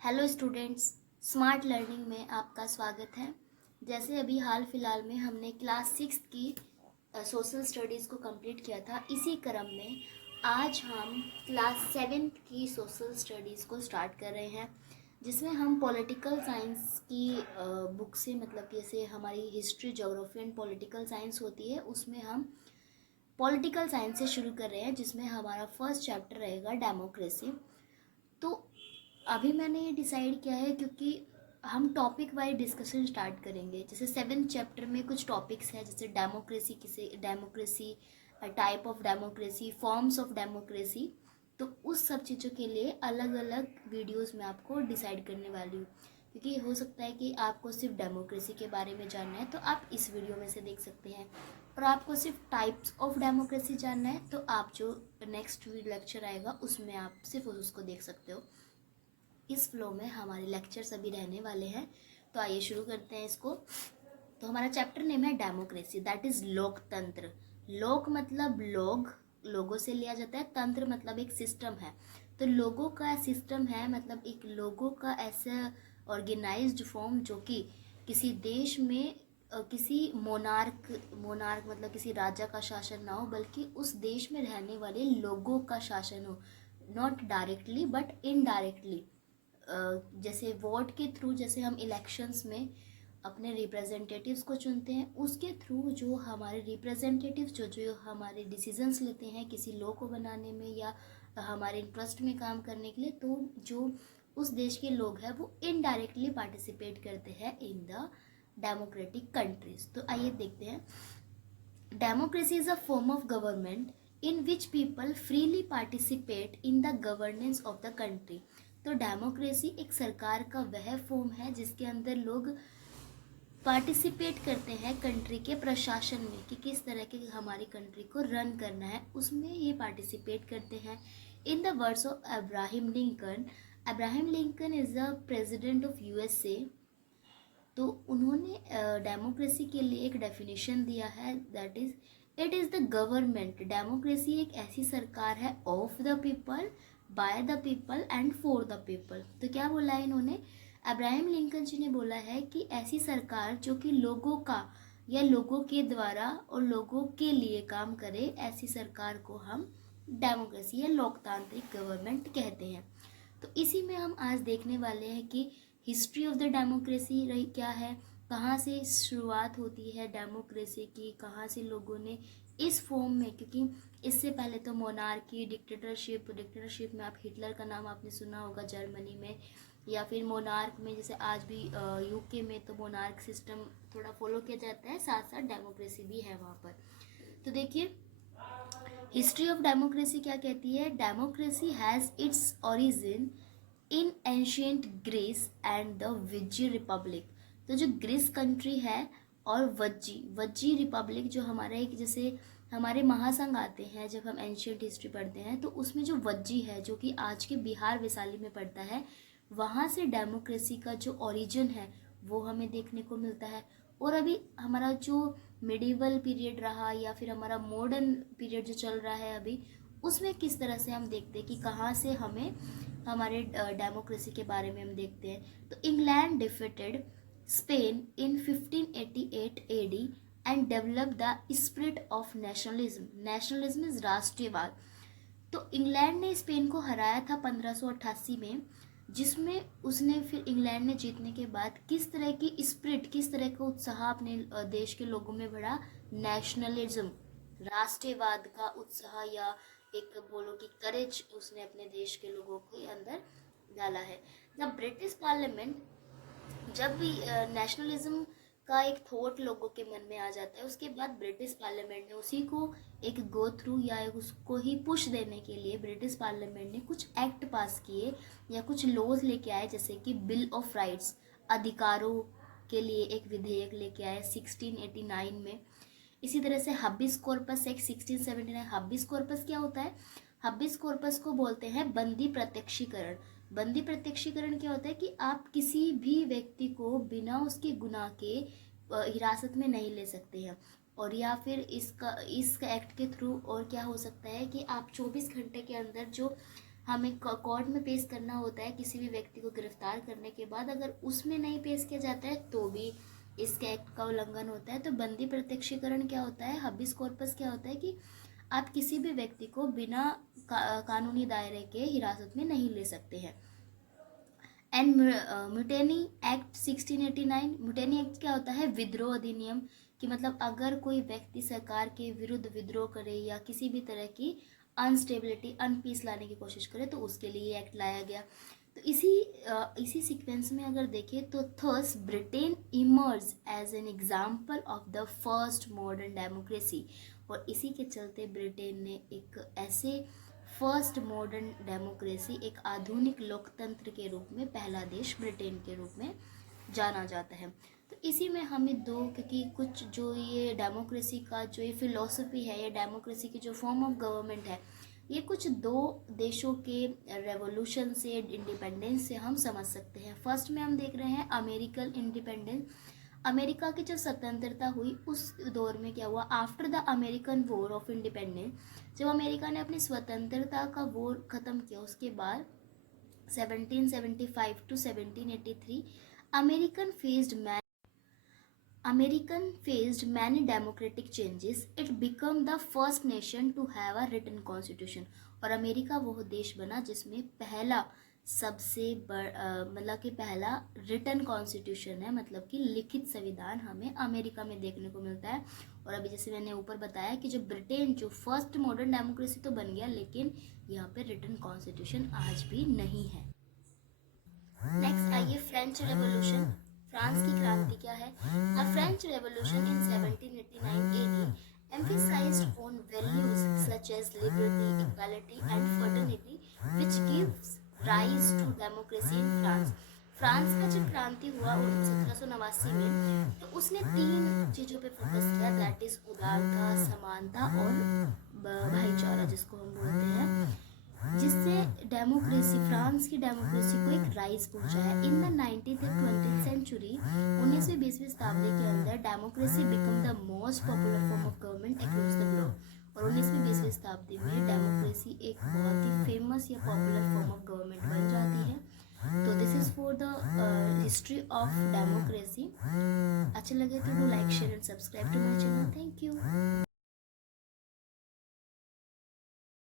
Hello students, smart learning में आपका स्वागत है। जैसे अभी हाल फिलहाल में हमने क्लास 6 की सोशल स्टडीज़ को कंप्लीट किया था, इसी क्रम में आज हम क्लास 7 की सोशल स्टडीज़ को स्टार्ट कर रहे हैं, जिसमें हम पॉलिटिकल साइंस की बुक से, मतलब जैसे हमारी history, geography and political science होती है, उसमें हम पॉलिटिकल साइंस से शुरू कर रहे हैं, जिसमें हमारा फर्स्ट चैप्टर रहेगा डेमोक्रेसी। तो अभी मैंने ये डिसाइड किया है, क्योंकि हम टॉपिक वाइज डिस्कशन स्टार्ट करेंगे। जैसे 7th चैप्टर में कुछ टॉपिक्स हैं, जैसे democracy, type of democracy, forms of democracy. तो उस सब चीज़ों के लिए अलग अलग वीडियोस में आपको डिसाइड करने वाली हूँ, क्योंकि हो सकता है कि आपको सिर्फ डेमोक्रेसी के बारे में जानना है तो आप इस वीडियो में से देख सकते हैं, और आपको सिर्फ टाइप्स ऑफ डेमोक्रेसी जानना है तो आप जो नेक्स्ट लेक्चर आएगा उसमें आप सिर्फ उसको देख सकते हो। इस फ्लो में हमारे लेक्चर्स अभी रहने वाले हैं, तो आइए शुरू करते हैं इसको। तो हमारा चैप्टर नेम है डेमोक्रेसी, दैट इज लोकतंत्र। लोक मतलब लोग, लोगों से लिया जाता है, तंत्र मतलब एक सिस्टम है। तो लोगों का सिस्टम है, मतलब एक लोगों का ऐसा ऑर्गेनाइज्ड फॉर्म जो कि किसी देश में किसी मोनार्क मतलब किसी राजा का शासन ना हो, बल्कि उस देश में रहने वाले लोगों का शासन हो। नॉट डायरेक्टली बट इनडायरेक्टली, जैसे वोट के थ्रू, जैसे हम इलेक्शंस में अपने रिप्रेजेंटेटिव्स को चुनते हैं, उसके थ्रू जो हमारे रिप्रेजेंटेटिव्स जो हमारे डिसीजंस लेते हैं किसी लॉ को बनाने में या हमारे इंटरेस्ट में काम करने के लिए, तो जो उस देश के लोग हैं वो इनडायरेक्टली पार्टिसिपेट करते हैं इन द डेमोक्रेटिक कंट्रीज। तो आइए देखते हैं। Democracy is a form of government in which people freely participate in the governance of the country। तो डेमोक्रेसी एक सरकार का वह फॉर्म है जिसके अंदर लोग पार्टिसिपेट करते हैं कंट्री के प्रशासन में, कि किस तरह के हमारी कंट्री को रन करना है, उसमें ये पार्टिसिपेट करते हैं। In the words of Abraham Lincoln is the president of USA. तो उन्होंने डेमोक्रेसी के लिए एक डेफिनेशन दिया है, that is it is the government. Democracy एक ऐसी सरकार है of the people, by the people and for the people. तो क्या बोला है इन्होंने, अब्राहम लिंकन जी ने बोला है कि ऐसी सरकार जो कि लोगों का या लोगों के द्वारा और लोगों के लिए काम करे, ऐसी सरकार को हम डेमोक्रेसी या लोकतांत्रिक गवर्नमेंट कहते हैं। तो इसी में हम आज देखने वाले हैं कि हिस्ट्री ऑफ द डेमोक्रेसी रही क्या है, कहाँ से शुरुआत होती है डेमोक्रेसी की, कहाँ से लोगों ने इस फॉर्म में, क्योंकि इससे पहले तो मोनार्की, डिक्टेटरशिप में आप हिटलर का नाम आपने सुना होगा जर्मनी में, या फिर मोनार्क में, जैसे आज भी यूके में तो मोनार्क सिस्टम थोड़ा फॉलो किया जाता है, साथ साथ डेमोक्रेसी भी है वहाँ पर। तो देखिए, हिस्ट्री ऑफ डेमोक्रेसी क्या कहती है, democracy has its origin in ancient Greece and the विजी रिपब्लिक। तो जो ग्रीस कंट्री है और वज्जी रिपब्लिक, जो हमारा एक, जैसे हमारे महासंघ आते हैं जब हम एंशियंट हिस्ट्री पढ़ते हैं, तो उसमें जो वज्जी है जो कि आज के बिहार वैशाली में पड़ता है, वहाँ से डेमोक्रेसी का जो ओरिजिन है वो हमें देखने को मिलता है। और अभी हमारा जो मिडिवल पीरियड रहा या फिर हमारा मॉडर्न पीरियड जो चल रहा है अभी, उसमें किस तरह से हम देखते हैं कि कहाँ से हमें हमारे डेमोक्रेसी के बारे में हम देखते हैं। तो England defeated Spain in 1588 AD and develop the spirit of nationalism. Nationalism is राष्ट्रीयवाद। तो इंग्लैंड ने स्पेन को हराया था 1588 में, जिसमें उसने फिर इंग्लैंड ने जीतने के बाद किस तरह की स्पिरिट, किस तरह का उत्साह अपने देश के लोगों में बढ़ा, नेशनलिज्म, राष्ट्रवाद का उत्साह, या एक बोलो कि करेज उसने अपने देश के लोगों के अंदर डाला है। द ब्रिटिश पार्लियामेंट, जब भी नेशनलिज्म का एक थॉट लोगों के मन में आ जाता है, उसके बाद ब्रिटिश पार्लियामेंट ने उसी को एक गो थ्रू या उसको ही पुश देने के लिए ब्रिटिश पार्लियामेंट ने कुछ एक्ट पास किए या कुछ लॉज लेके आए, जैसे कि बिल ऑफ राइट्स, अधिकारों के लिए एक विधेयक लेके आए 1689 में। इसी तरह से hobbies corpus act 1679। Hobbies corpus क्या होता है, हबिस कॉर्पस को बोलते हैं बंदी प्रत्यक्षीकरण। बंदी प्रत्यक्षीकरण क्या होता है कि आप किसी भी व्यक्ति को बिना उसके गुनाह के हिरासत में नहीं ले सकते हैं। और या फिर इसका एक्ट के थ्रू और क्या हो सकता है कि आप 24 घंटे के अंदर जो हमें कोर्ट में पेश करना होता है किसी भी व्यक्ति को गिरफ्तार करने के बाद, अगर उसमें नहीं पेश किया जाता है तो भी इसके एक्ट का उल्लंघन होता है। तो बंदी प्रत्यक्षीकरण क्या होता है, हबिस कॉर्पस क्या होता है कि आप किसी भी व्यक्ति को बिना कानूनी दायरे के हिरासत में नहीं ले सकते हैं। एंड म्यूटेनी एक्ट 1689, म्यूटेनी एक्ट क्या होता है, विद्रोह अधिनियम, कि मतलब अगर कोई व्यक्ति सरकार के विरुद्ध विद्रोह करे या किसी भी तरह की अनस्टेबिलिटी अनपीस लाने की कोशिश करे तो उसके लिए एक्ट लाया गया। तो इसी सीक्वेंस में अगर देखें तो thus Britain emerge as an example of the first modern democracy, और इसी के चलते ब्रिटेन ने एक ऐसे फर्स्ट मॉडर्न डेमोक्रेसी, एक आधुनिक लोकतंत्र के रूप में पहला देश ब्रिटेन के रूप में जाना जाता है। तो इसी में हमें क्योंकि कुछ जो ये डेमोक्रेसी का जो ये फिलॉसफी है, ये डेमोक्रेसी की जो फॉर्म ऑफ गवर्नमेंट है, ये कुछ दो देशों के रेवोल्यूशन से, इंडिपेंडेंस से हम समझ सकते हैं। फर्स्ट में हम देख रहे हैं अमेरिकन इंडिपेंडेंस। अमेरिका की जब स्वतंत्रता हुई उस दौर में क्या हुआ, after the American war of independence, जब अमेरिका ने अपनी स्वतंत्रता का वॉर ख़त्म किया उसके बाद 1775 to 1783 American faced many democratic changes. It became the first nation to have a written constitution. और अमेरिका वो देश बना जिसमें पहला सबसे मतलब कि पहला रिटन कॉन्स्टिट्यूशन है, मतलब कि लिखित संविधान हमें अमेरिका में देखने को मिलता है। और अभी जैसे मैंने ऊपर बताया कि जो ब्रिटेन जो फर्स्ट मॉडर्न डेमोक्रेसी तो बन गया, लेकिन यहाँ पे रिटन कॉन्स्टिट्यूशन आज भी नहीं है। नेक्स्ट आइए फ्रेंच रेवोल्यूशन। फ्रांस की क्रांति क्या है? The French revolution in 1789 AD emphasized on values such as liberty, equality and fraternity which gives rise to democracy in France. France का जब क्रांति हुआ 1789 में तो उसने 3 चीज़ों पे फोकस किया, दैट इज उदारता, समानता और भाईचारा जिसको हम बोलते हैं, जिससे डेमोक्रेसी, फ्रांस की डेमोक्रेसी को एक राइज पहुंचा है। In the 19th and 20th century, 19वीं 20वीं शताब्दी के अंदर democracy become the most popular form of government across the globe. और 19वीं 20वीं शताब्दी में डेमोक्रेसी एक बहुत ही फेमस या पॉपुलर फॉर्म ऑफ गवर्नमेंट बन जाती है। तो this is for the history of democracy. अच्छे लगे तो like share and subscribe to my channel. Thank you.